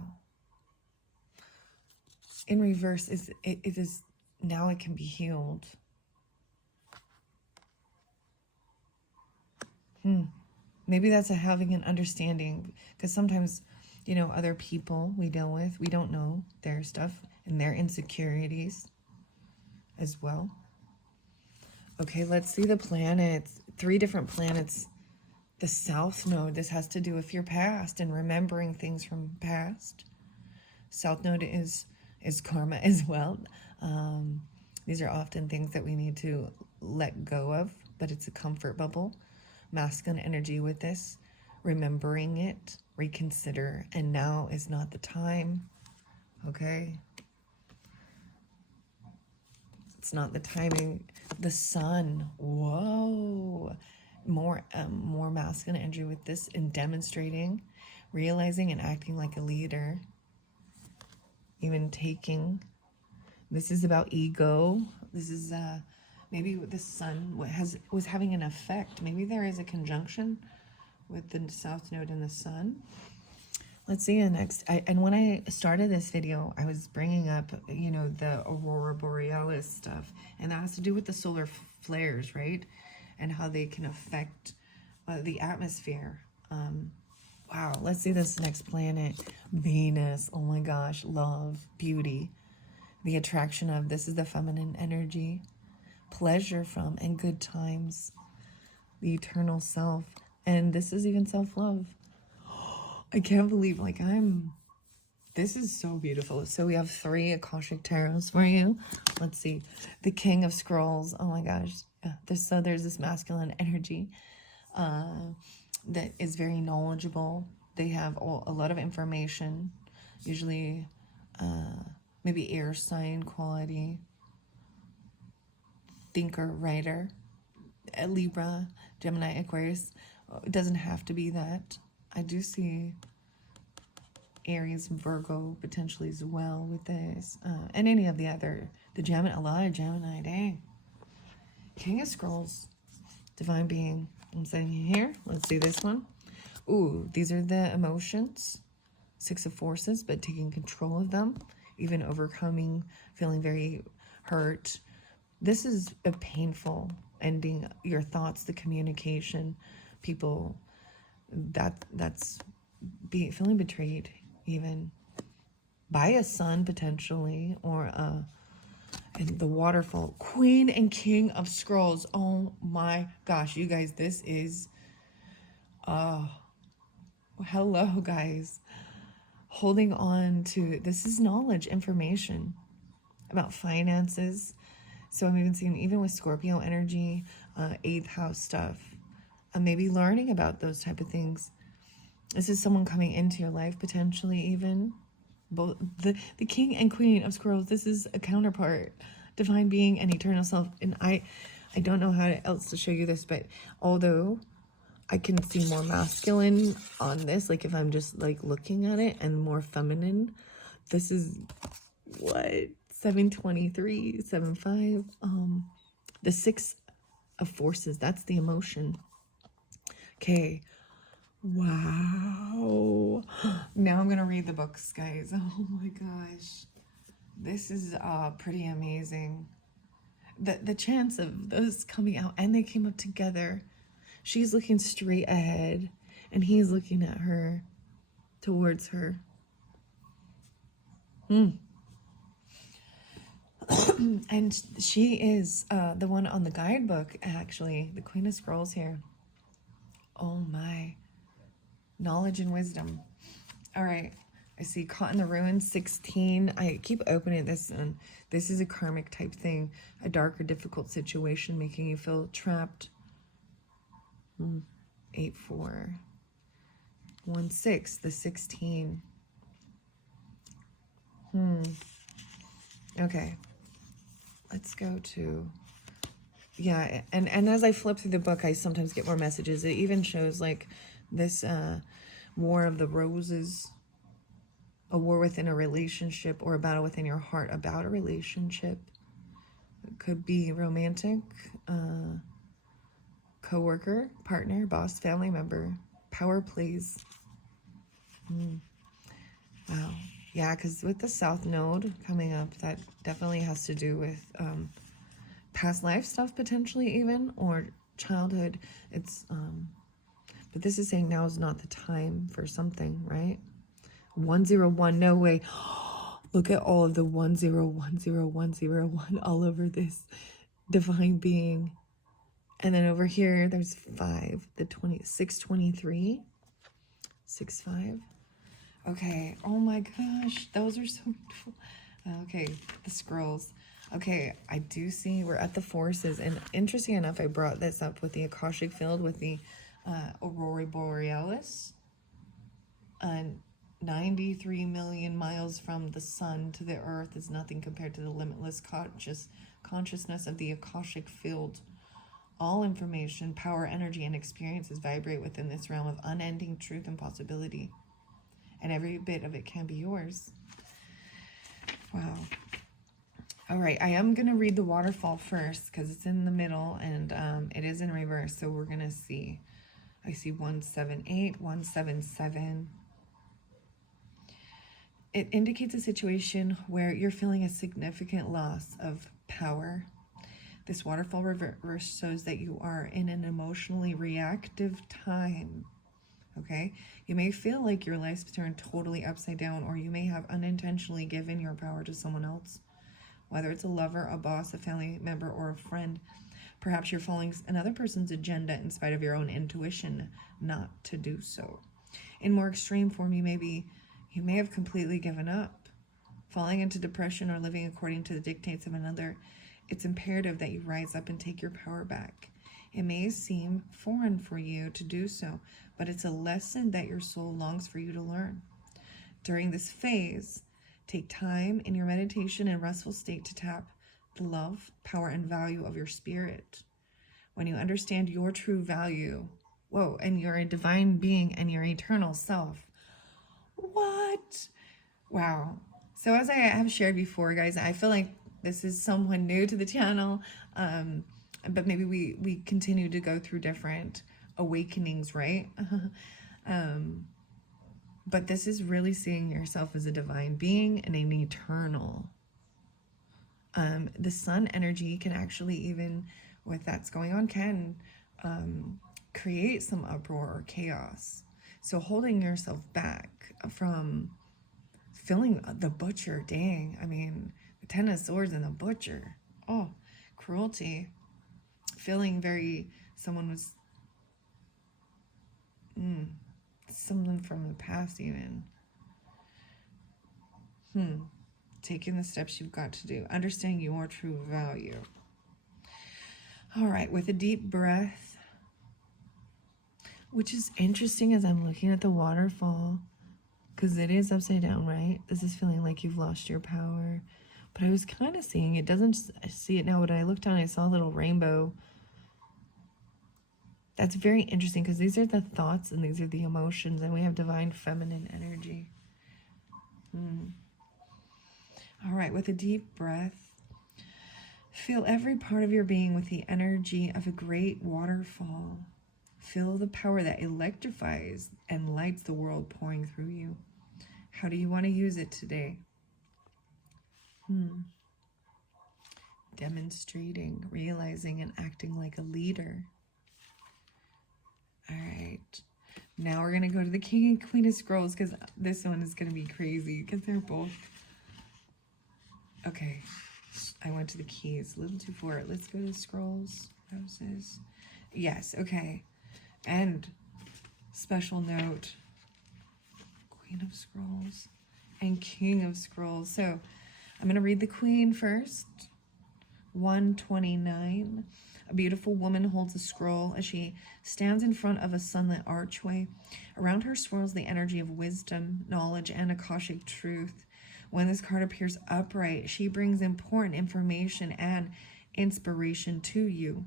In reverse, it is now it can be healed. Maybe that's having an understanding, because sometimes, you know, other people we deal with, we don't know their stuff and their insecurities as well. Okay, let's see the planets. 3 different planets. The South Node, this has to do with your past and remembering things from past. South Node is karma as well. These are often things that we need to let go of, but it's a comfort bubble. Masculine energy with this, remembering it, reconsider, and now is not the time. Okay? It's not the timing. The Sun, whoa. More masculine energy with this, in demonstrating, realizing and acting like a leader. Even taking. This is about ego. This is maybe the Sun was having an effect. Maybe there is a conjunction with the South Node and the Sun. Let's see the next. And when I started this video, I was bringing up, you know, the Aurora Borealis stuff, and that has to do with the solar flares, right? And how they can affect the atmosphere. Wow, let's see this next planet. Venus. Oh my gosh, love, beauty, the attraction of. This is the feminine energy. Pleasure from and good times. The eternal self. And this is even self-love. I can't believe, like, this is so beautiful. So we have 3 Akashic Tarots for you. Let's see. The King of Scrolls. Oh my gosh. Yeah, there's this masculine energy that is very knowledgeable. They have a lot of information. Usually maybe air sign quality. Thinker, writer. Libra, Gemini, Aquarius. It doesn't have to be that. I do see Aries and Virgo potentially as well with this. And any of the other, a lot of Gemini, dang. King of Scrolls, divine being. I'm sitting here. Let's see this one. Ooh, these are the emotions. 6 of Forces, but taking control of them. Even overcoming, feeling very hurt. This is a painful ending. Your thoughts, the communication, people, that's feeling betrayed, even by a son potentially, or and the waterfall, Queen and King of Scrolls. Oh my gosh, you guys, this is hello guys, holding on to this is knowledge, information about finances. So I'm even seeing, even with Scorpio energy, 8th house stuff, maybe learning about those type of things. This is someone coming into your life potentially, even both the King and Queen of Scrolls. This is a counterpart, divine being and eternal self. And I don't know how else to show you this, but although I can see more masculine on this, like if I'm just like looking at it, and more feminine, this is what 723 75, the 6 of forces. That's the emotion. Okay, wow. Now I'm gonna read the books, guys. Oh my gosh, this is pretty amazing. The chance of those coming out, and they came up together. She's looking straight ahead and he's looking at her, towards her. And she is the one on the guidebook, actually, the Queen of Scrolls here. Oh my. Knowledge and wisdom. All right. I see Caught in the Ruins, 16. I keep opening this, and this is a karmic type thing. A dark or difficult situation making you feel trapped. 8-4. 1-6, the 16. Okay. Let's go to, yeah, and as I flip through the book, I sometimes get more messages. It even shows like this War of the Roses, a war within a relationship, or a battle within your heart about a relationship. It could be romantic, co-worker, partner, boss, family member, power plays. Wow. Yeah, because with the South Node coming up, that definitely has to do with past life stuff, potentially even, or childhood. It's but this is saying now is not the time for something, right? 101, no way. Look at all of the 1010101 all over this divine being. And then over here, there's 5, the 623, 6-5. Okay, oh my gosh, those are so beautiful. Okay, the scrolls. Okay, I do see we're at the forces, and interesting enough, I brought this up with the Akashic field, with the Aurora Borealis. 93 million miles from the sun to the earth is nothing compared to the limitless consciousness of the Akashic field. All information, power, energy, and experiences vibrate within this realm of unending truth and possibility. And every bit of it can be yours. Wow. All right, I am going to read the waterfall first because it's in the middle, and it is in reverse. So we're going to see. I see 178, 177. It indicates a situation where you're feeling a significant loss of power. This waterfall reverse shows that you are in an emotionally reactive time. Okay, you may feel like your life's turned totally upside down, or you may have unintentionally given your power to someone else, whether it's a lover, a boss, a family member, or a friend. Perhaps you're following another person's agenda in spite of your own intuition not to do so. In more extreme form, you may have completely given up, falling into depression, or living according to the dictates of another. It's imperative that you rise up and take your power back. It may seem foreign for you to do so, but it's a lesson that your soul longs for you to learn. During this phase, take time in your meditation and restful state to tap the love, power, and value of your spirit. When you understand your true value, and you're a divine being and your eternal self. What? Wow. So as I have shared before, guys, I feel like this is someone new to the channel, but maybe we continue to go through different awakenings, right? But this is really seeing yourself as a divine being and an eternal The sun energy can actually, even with that's going on, can create some uproar or chaos. So holding yourself back from feeling the butcher, dang, I mean, the Ten of Swords and the butcher, oh, cruelty, feeling very, someone was, someone from the past even, taking the steps you've got to do, understanding your true value. All right, with a deep breath, which is interesting as I'm looking at the waterfall, because it is upside down, right? This is feeling like you've lost your power. But I was kind of seeing, it doesn't, I see it now, but I looked down, I saw a little rainbow. That's very interesting, because these are the thoughts and these are the emotions, and we have divine feminine energy. All right, with a deep breath, feel every part of your being with the energy of a great waterfall. Feel the power that electrifies and lights the world pouring through you. How do you want to use it today? Demonstrating, realizing, and acting like a leader. All right. Now we're going to go to the King and Queen of Scrolls, because this one is going to be crazy, because they're both... Okay. I went to the keys. A little too far. Let's go to Scrolls. Roses. Yes, okay. And special note, Queen of Scrolls and King of Scrolls. So I'm going to read the Queen first. 129. A beautiful woman holds a scroll as she stands in front of a sunlit archway. Around her swirls the energy of wisdom, knowledge, and Akashic truth. When this card appears upright, she brings important information and inspiration to you.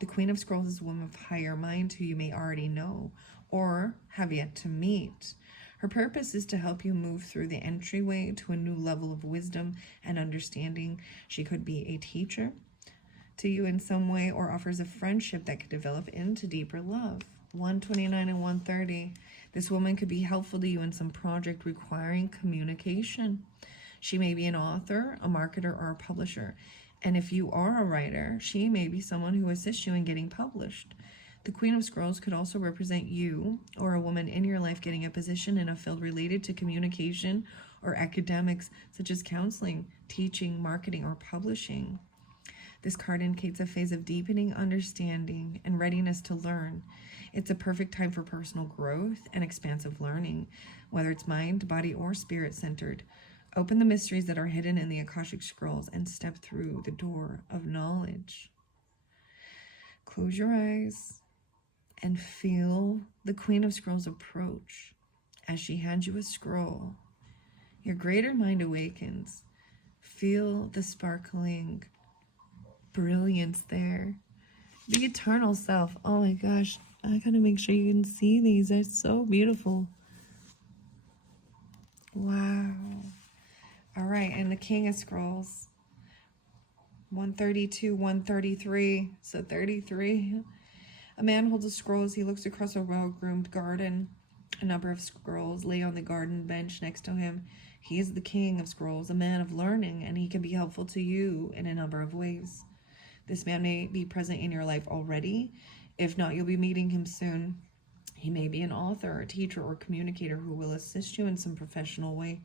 The Queen of Scrolls is a woman of higher mind who you may already know or have yet to meet. Her purpose is to help you move through the entryway to a new level of wisdom and understanding. She could be a teacher to you in some way, or offers a friendship that could develop into deeper love. 129 and 130. This woman could be helpful to you in some project requiring communication. She may be an author, a marketer, or a publisher. And if you are a writer, she may be someone who assists you in getting published. The Queen of Scrolls could also represent you or a woman in your life getting a position in a field related to communication or academics, such as counseling, teaching, marketing, or publishing. This card indicates a phase of deepening understanding and readiness to learn. It's a perfect time for personal growth and expansive learning, whether it's mind, body, or spirit-centered. Open the mysteries that are hidden in the Akashic Scrolls and step through the door of knowledge. Close your eyes and feel the Queen of Scrolls approach. As she hands you a scroll, your greater mind awakens. Feel the sparkling brilliance there. The eternal self. Oh my gosh, I gotta make sure you can see these. They're so beautiful. Wow. All right, and the King of Scrolls. 132, 133. So 33. A man holds a scroll as he looks across a well-groomed garden. A number of scrolls lay on the garden bench next to him. He is the King of Scrolls, a man of learning, and he can be helpful to you in a number of ways. This man may be present in your life already. If not, you'll be meeting him soon. He may be an author, a teacher, or communicator who will assist you in some professional way.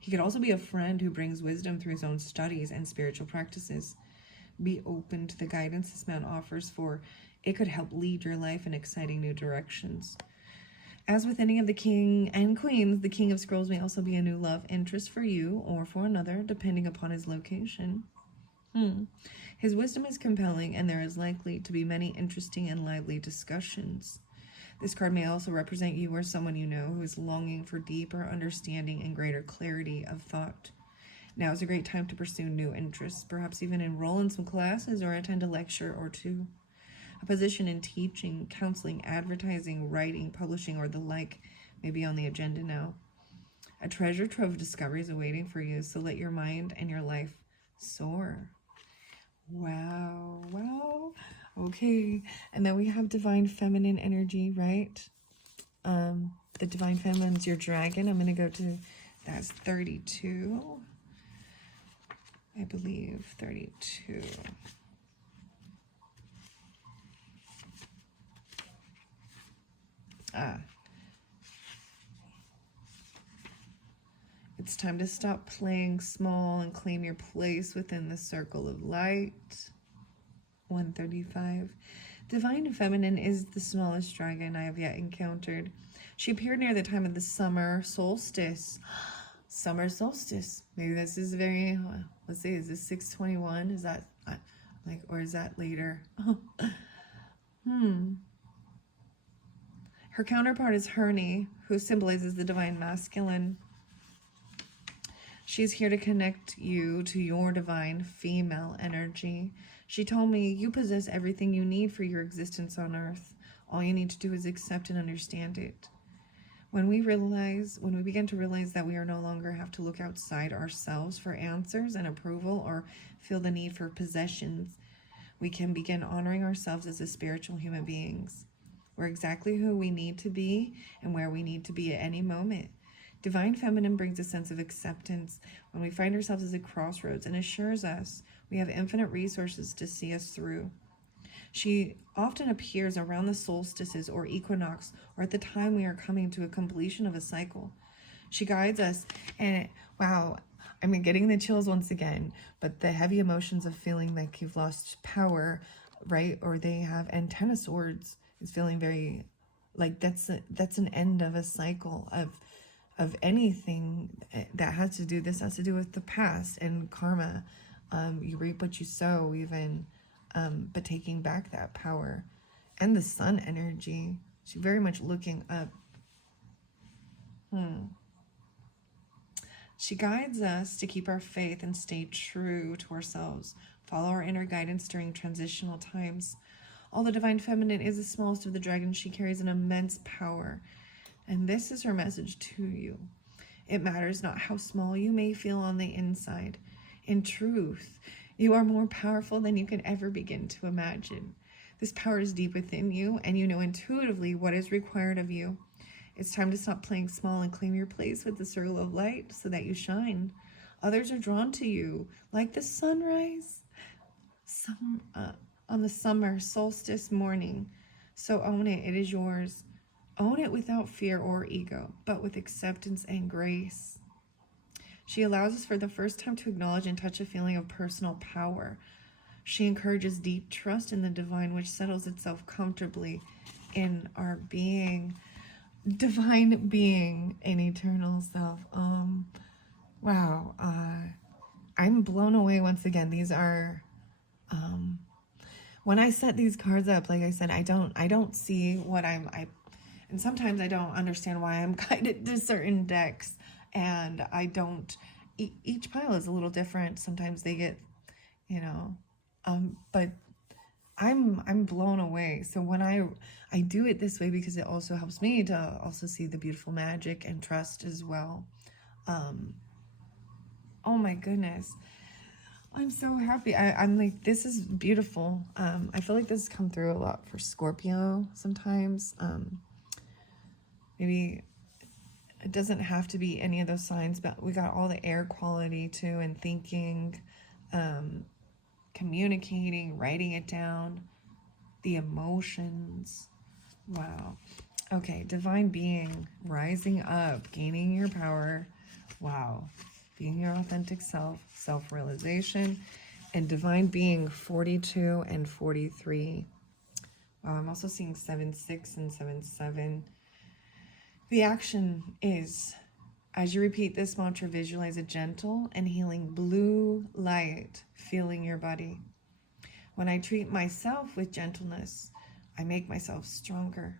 He could also be a friend who brings wisdom through his own studies and spiritual practices. Be open to the guidance this man offers, for it could help lead your life in exciting new directions. As with any of the king and queens, the King of Scrolls may also be a new love interest for you or for another, depending upon his location. His wisdom is compelling, and there is likely to be many interesting and lively discussions. This card may also represent you or someone you know who is longing for deeper understanding and greater clarity of thought. Now is a great time to pursue new interests, perhaps even enroll in some classes or attend a lecture or two. A position in teaching, counseling, advertising, writing, publishing, or the like may be on the agenda now. A treasure trove of discovery is awaiting for you, so let your mind and your life soar. Wow, wow. Okay, and then we have divine feminine energy, right? The divine feminine's your dragon. I'm going to go to, that's 32. I believe 32. It's time to stop playing small and claim your place within the circle of light. 135. Divine Feminine is the smallest dragon I have yet encountered. She appeared near the time of the summer solstice. Summer solstice. Maybe this is very, let's see, is this 621? Is that, like, or is that later? Her counterpart is Hernie, who symbolizes the divine masculine. She's here to connect you to your divine female energy. She told me, you possess everything you need for your existence on earth. All you need to do is accept and understand it. When we begin to realize that we are no longer have to look outside ourselves for answers and approval or feel the need for possessions, we can begin honoring ourselves as a spiritual human beings. We're exactly who we need to be and where we need to be at any moment. Divine Feminine brings a sense of acceptance when we find ourselves as a crossroads and assures us we have infinite resources to see us through. She often appears around the solstices or equinox or at the time we are coming to a completion of a cycle. She guides us and, wow, I'm getting the chills once again, but the heavy emotions of feeling like you've lost power, right? Or they have, and Ten of Swords is feeling very, like that's an end of a cycle of anything that has to do, this has to do with the past and karma. You reap what you sow even, but taking back that power. And the sun energy, she's very much looking up. She guides us to keep our faith and stay true to ourselves, follow our inner guidance during transitional times. Although Divine Feminine is the smallest of the dragons, she carries an immense power. And this is her message to you. It matters not how small you may feel on the inside. In truth, you are more powerful than you can ever begin to imagine. This power is deep within you, and you know intuitively what is required of you. It's time to stop playing small and claim your place with the circle of light so that you shine. Others are drawn to you, like the sunrise on the summer solstice morning. So own it. It is yours. Own it without fear or ego, but with acceptance and grace. She allows us for the first time to acknowledge and touch a feeling of personal power. She encourages deep trust in the divine, which settles itself comfortably in our being, divine being, and eternal self. Wow. I'm blown away once again. These are, when I set these cards up, like I said, I don't see what and sometimes I don't understand why I'm guided to certain decks, and I don't, each pile is a little different. Sometimes they get, but I'm blown away. So when I do it this way, because it also helps me to also see the beautiful magic and trust as well. Oh my goodness. I'm so happy. I'm like, this is beautiful. I feel like this has come through a lot for Scorpio sometimes. Maybe it doesn't have to be any of those signs, but we got all the air quality too, and thinking, communicating, writing it down, the emotions. Wow. Okay, divine being, rising up, gaining your power. Wow. Being your authentic self, self-realization, and divine being 42 and 43. Wow, I'm also seeing 7-6 and 7-7. The action is, as you repeat this mantra, visualize a gentle and healing blue light filling your body. When I treat myself with gentleness, I make myself stronger.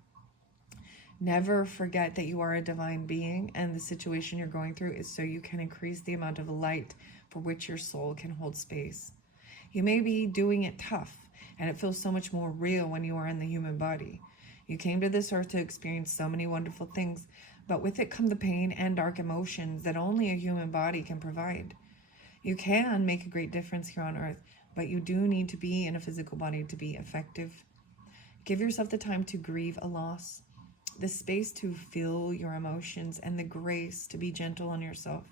Never forget that you are a divine being, and the situation you're going through is so you can increase the amount of light for which your soul can hold space. You may be doing it tough, and it feels so much more real when you are in the human body. You came to this earth to experience so many wonderful things, but with it come the pain and dark emotions that only a human body can provide. You can make a great difference here on earth, but you do need to be in a physical body to be effective. Give yourself the time to grieve a loss, the space to feel your emotions, and the grace to be gentle on yourself.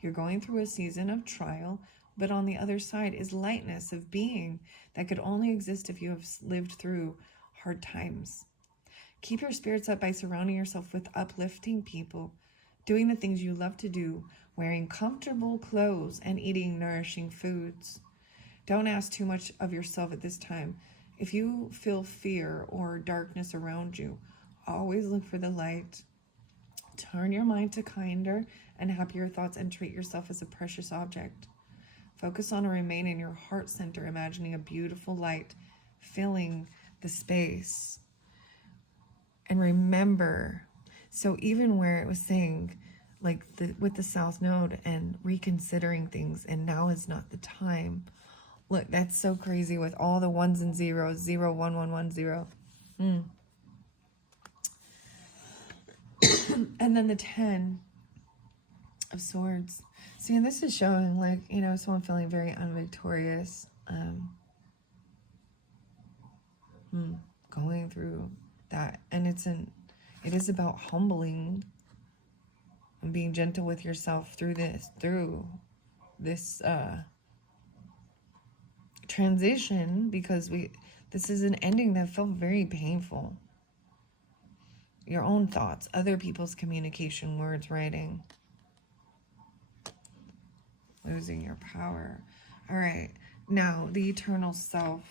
You're going through a season of trial, But on the other side is lightness of being that could only exist if you have lived through hard times. Keep your spirits up by surrounding yourself with uplifting people, doing the things you love to do, wearing comfortable clothes, and eating nourishing foods. Don't ask too much of yourself at this time. If you feel fear or darkness around you, always look for the light. Turn your mind to kinder and happier thoughts and treat yourself as a precious object. Focus on and remain in your heart center, imagining a beautiful light filling the space. And remember, so even where it was saying, like with the South Node and reconsidering things, and now is not the time. Look, that's so crazy with all the ones and zeros, 0, 1, 1, 1, 0. And then the 10 of Swords. See, and this is showing like, you know, someone feeling very unvictorious, going through that. And it is about humbling and being gentle with yourself through this transition, because this is an ending that felt very painful. Your own thoughts, other people's communication, words, writing. Losing your power. All right. Now, the eternal self.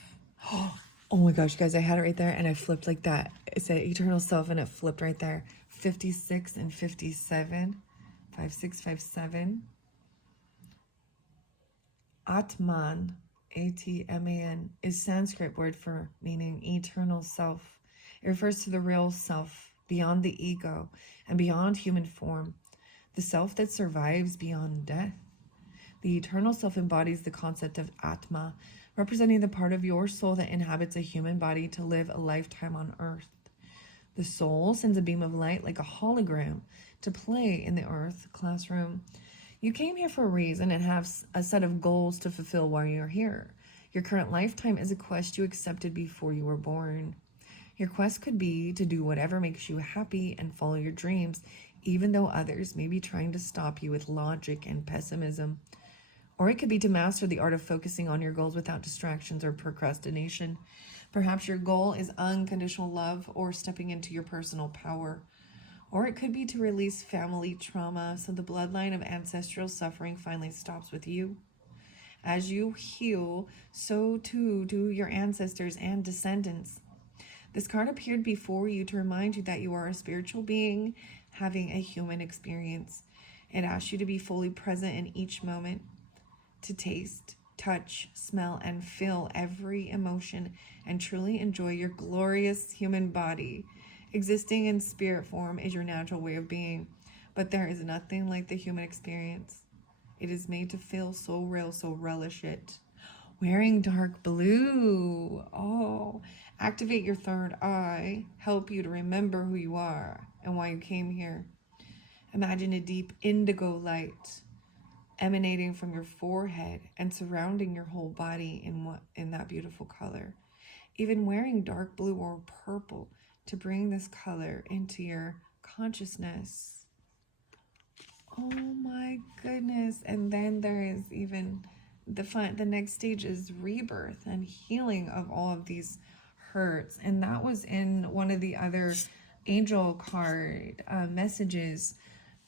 Oh my gosh, guys, I had it right there and I flipped like that. It said eternal self and it flipped right there. 56 and 57. 5, 6, 5, 7. Atman, Atman, is Sanskrit word for meaning eternal self. It refers to the real self, beyond the ego and beyond human form, the self that survives beyond death. The eternal self embodies the concept of Atma, representing the part of your soul that inhabits a human body to live a lifetime on earth. The soul sends a beam of light like a hologram to play in the earth classroom. You came here for a reason and have a set of goals to fulfill while you're here. Your current lifetime is a quest you accepted before you were born. Your quest could be to do whatever makes you happy and follow your dreams, even though others may be trying to stop you with logic and pessimism. Or it could be to master the art of focusing on your goals without distractions or procrastination. Perhaps your goal is unconditional love or stepping into your personal power. Or it could be to release family trauma so the bloodline of ancestral suffering finally stops with you. As you heal, so too do your ancestors and descendants. This card appeared before you to remind you that you are a spiritual being having a human experience. It asks you to be fully present in each moment, to taste, touch, smell, and feel every emotion and truly enjoy your glorious human body. Existing in spirit form is your natural way of being, but there is nothing like the human experience. It is made to feel so real, so relish it. Wearing dark blue. Oh, activate your third eye. Help you to remember who you are and why you came here. Imagine a deep indigo light emanating from your forehead and surrounding your whole body in that beautiful color. Even wearing dark blue or purple to bring this color into your consciousness. Oh my goodness. And then there is even the next stage is rebirth and healing of all of these hurts. And that was in one of the other angel card messages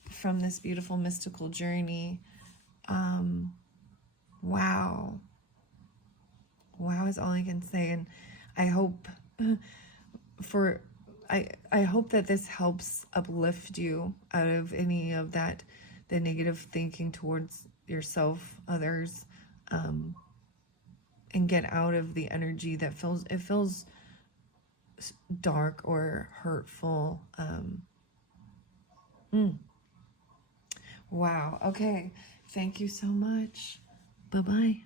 from this beautiful mystical journey. Wow is all I can say. And I hope I hope that this helps uplift you out of any of that, the negative thinking towards yourself, others, and get out of the energy that feels dark or hurtful. Wow. Okay. Thank you so much. Bye-bye.